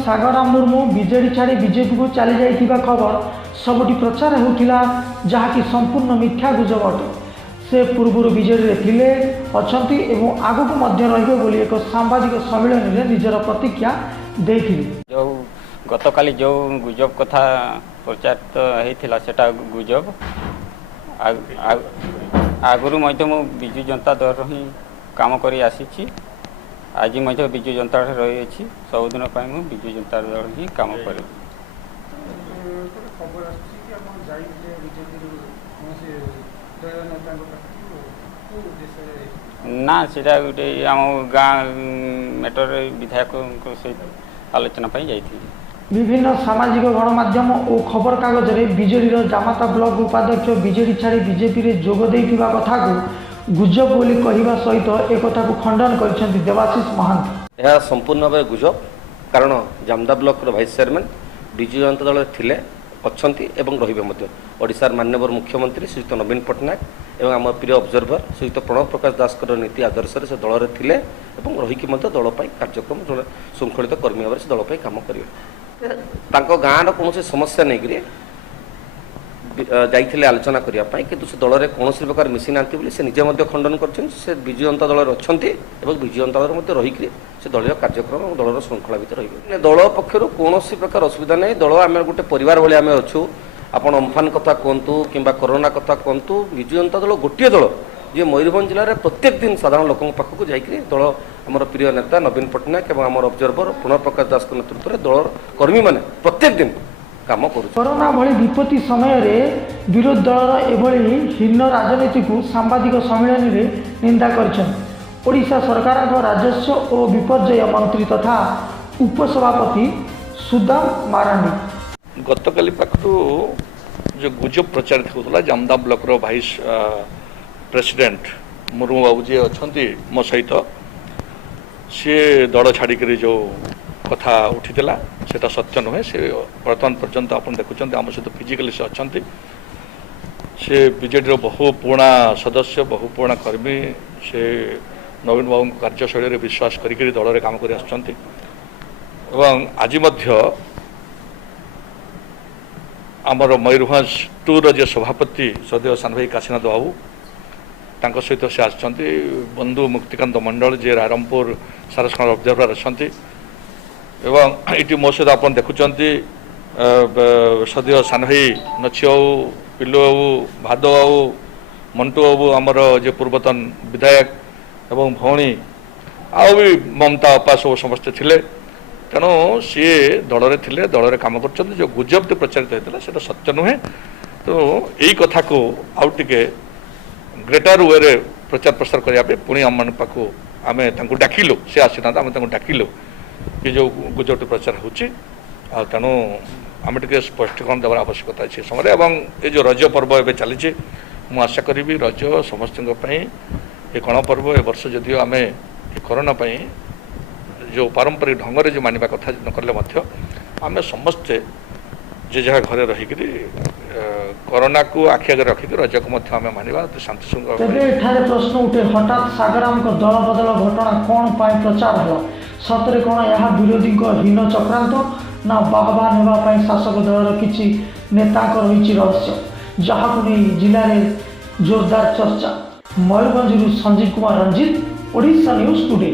सागराम Murmu BJD छाड़ी BJP को चली जाइथिबा खबर सबुठी प्रचार होउथिला जहाँकि संपूर्ण मिथ्या गुजब अटे। से पूर्व बीजेडी थिले अछंती एवं आगक मध्य रहिबे बोली एक सांबादिक सम्मेलन रे निजर प्रतिज्ञा देथिले। जो गतकाली जो गुजब कथा प्रचारित होइथिला सेटा गुजब आगुरु मध्य मु बिजु जनता दल ही काम करी आसीछि। आज मध्य बिजु जनता दल रही अछि। सबदिन पय मु बिजु जनता दल ही काम करे। ना सीधा गोटे आम गाँ मेटर विधायक सहित आलोचना पाई जाइथि। विभिन्न सामाजिक गणमाध्यम और खबर कागज रे बीजेडी जामाता ब्लॉक उपाध्यक्ष बीजेडी छाड़ी बीजेपी रे जोग देइथिबा कथा को गुजब बोली कहिबा सहित एक कथा को खंडन करछन्ति देवाशीष महांती। यह संपूर्ण भाव गुजब कारण जामदा ब्लॉक रो वाइस चेयरमैन बिजु जनता दल थिले अच्छी एवं रही ओडिशार माननीय मुख्यमंत्री श्रीयुक्त नवीन पट्टनायक एवं आम प्रिय ऑब्जर्वर श्रीयुक्त प्रणव प्रकाश दास नीति आदर्श से दल में थिले एवं रहीकि दल कार्यक्रम श्रृंखलित कर्मी भाव से दल काम करेंगे। गाँव कौन समस्या नहीं जाइए आलोचना करने कि दल में कौन प्रकार मिसी ना से निजे खंडन कर विजु जनता दल अच्छा विजु जनता दल रहीकि से दलीय कार्यक्रम और दलर श्रृंखला भर रही दल पक्षर कौन प्रकार असुविधा नहीं। दल आम गोटे परिवार भाई आम अच्छू आपड़ अम्फान कथा कहतु कि कोरोना कथा कहतु विजु जनता दल गोटे दल जी मयूरभंज जिले में प्रत्येक दिन साधारण लोकों पाखक जाकि दल आम प्रिय नेता नवीन पट्टनायक और आम ऑब्जर्वर प्रणव प्रकाश दास नेतृत्व में दल कर्मी मैंने प्रत्येक दिन काम कर। कोरोना भली विपत्ति समय रे विरोधी दलर एभली हीन राजनीति को सांबादिक सम्मेलन रे निंदा करछन ओडिशा सरकार राजस्व और विपर्यय मंत्री तथा उपसभापति सुदाम मारांडी। गतकाली पाखु जो गुजब प्रचारित होता जामदा ब्लॉक रो वाइस प्रेसिडेंट मुर्मू बाबू जी अच्छा मो सहित सी दल छाड़ी जो कथा उठीला सेटा सत्य नुहे। से वर्तमान पर्यंत आप देखुं आम सहित फिजिकली से अच्छा से बीजेडी बहु पुराणा सदस्य बहु पुराणा कर्मी से नवीन बाबू कार्यशैली विश्वास करी दल में काम कर आज आमर मयूरभंज टूर जे सभापति सदैव सान भाई काशीनाथ बाबू तांको सहित से आसछन्ति बंधु मुक्तिकांत मंडल जे रायरमपुर सारसखंड ऑब्जर्वर अच्छा एवं ये मो सहित आप देखुं सदैव सान भाई नछी बाबू पिल्लू बाबू भादव बाबू मंटू बाबू आमर जे पूर्वतन विधायक एवं भौणी आउ भी ममता अपा सब समस्ते थिले तेणु सी दल में थिले दल में काम कर जो गुजब प्रचारित होता है सत्य नुहे। तो यही कथा को आउ टे ग्रेटर वे रे प्रचार प्रसार करने पुणी आम मान पाखु आम डाकिलु सी आसीना आम डाकिलु कि जो गुजब प्रचार हो तेणु आम टे स्पष्टीकरण देवार आवश्यकता है समय और ये जो रज पर्व एवं चली मुझे आशा करी रज समस्त ये गणपर्व ए वर्ष जदिव आम कोरोना जो पारंपरिक ढंग से जो मानवा कथा न कले आम समस्ते जे जहाँ घरे रहीकि कोरोना को आखि आगे रखिक रज को आम मानवा शांति श्रृंखला। प्रश्न उठे हठात सागराम दल बदल घटना कौन पाई प्रचार है सतरे कौन यह विरोधी हीन चक्रांत ना बाहबा नेवाई शासक दलर किसी नेता रही रहस्य जहाँ को नहीं जिले में जोरदार चर्चा। Mayurbhanj Sanjeev Kumar Ranjit Odisha news today.